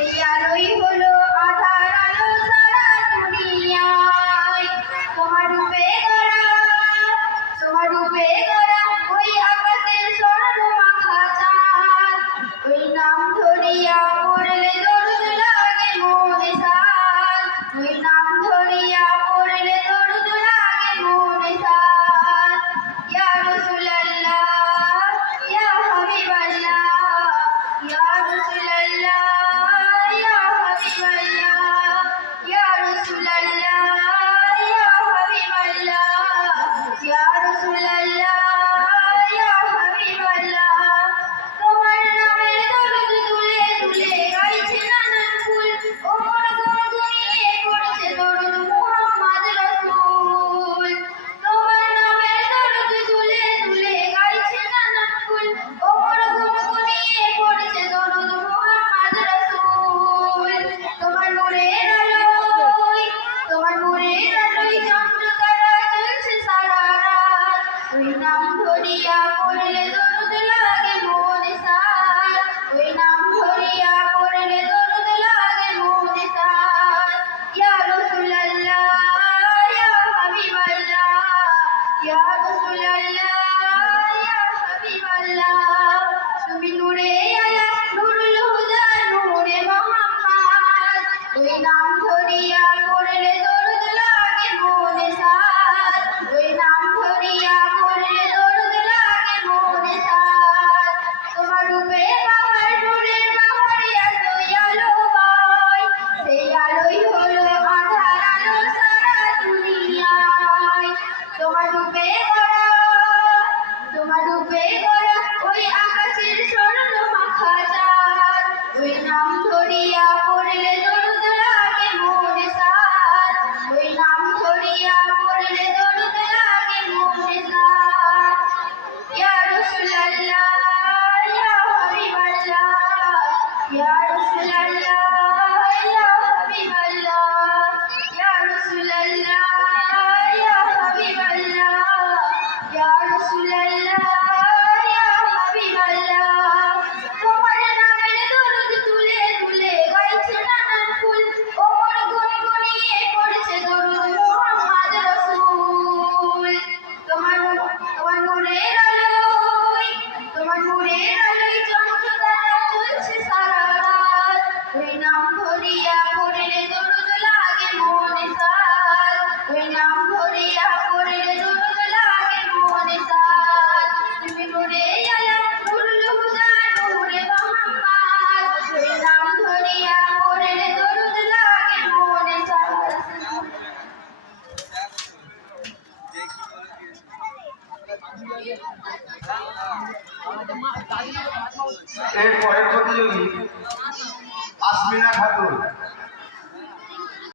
সেই আলোই হলো আধার আলো সারা দুনিয়ায়। তোমার রূপে গড়া ওই আকাশের স্বর্ণ মাখা চাঁদ, ওই নাম ধরিয়া পড়লে দরুদ লাগে মনে সাদ, ওই নাম ধরিয়া পড়লে দরুদ লাগে মনে সাদ। ইয়া রাসূলুল্লাহ ইয়া হাবিবাল্লাহ, ইয়া রাসূলুল্লাহ ইয়া হাবিবাল্লাহ, ইয়া রাসূলুল্লাহ ইয়া হাবিবাল্লাহ, ইয়া রাসূলুল্লাহ ইয়া হাবিবাল্লাহ। তোমার নামের দরুদ দুলে দুলে গাইছে নানান ফুল, ওমর গুনগুনিয়ে পড়ছে দরুদ মুহাম্মদ রাসূল। তোমার নামের দরুদ দুলে দুলে গাইছে নানান ফুল, ওমর গুনগুনিয়ে পড়ছে দরুদ মুহাম্মদ রাসূল। তোমার নূরের আলোয় চন্দ্র তারা জ্বলছে সারা রাত, ওই নাম ধরিয়া পড়লে দরুদ লাগে মনে সাদ, ওই নাম ধরিয়া পড়লে দরুদ লাগে মনে সাদ। ইয়া রাসূলুল্লাহ ইয়া হাবিবাল্লাহ, ইয়া রাসূলুল্লাহ ইয়া হাবিবাল্লাহ। তুমি নূরে আলা নূরুল হুদা নূরে মুহাম্মদ, ওই নাম ধরিয়া পড়লে দরুদ লাগে মনে সাদ, ওই নাম ধরিয়া পড়লে দরুদ লাগে মনে সাদ। তোমার রূপে বাহার নূরের বাহারে এতই আলো পাই, সেই আলোই হলো আধার আলো সারা দুনিয়ায়। তোমার রূপে গড়া ওই আকাশের স্বর্ণ মাখা চাঁদ, ওই নাম ধরিয়া পড়লে দরুদ লাগে মনে সাদ, ওই নাম ধরিয়া পড়লে দরুদ লাগে মনে সাদ। ইয়া রাসূলুল্লাহ ইয়া হাবিবাল্লাহ, ইয়া রাসূলুল্লাহ ইয়া হাবিবাল্লাহ, ইয়া রাসূলুল্লাহ ইয়া হাবিবাল্লাহ, ইয়া রাসূলুল্লাহ ইয়া হাবিবাল্লাহ। তোমার নামের দরুদ তুলে তুলে গাইছে নানান ফুল, ওমর গুনগুনিয়ে পড়ছে দরুদ মুহাম্মদ রাসূল। তোমার নূরের আলোয় চন্দ্র তারা জ্বলছে সারা রাত, ওই নাম ধরিয়া পড়লে দরুদ লাগে মনে সাদ, ওই নাম ধরিয়া পড়লে দরুদ লাগে মনে সাদ। তুমি নূরে আলা নূরুল হুদা নূরে মুহাম্মদ, ওই নাম ধরিয়া পড়লে দরুদ লাগে মনে সাদ। এর পরের প্রতিযোগী আসমিনা খাতুন।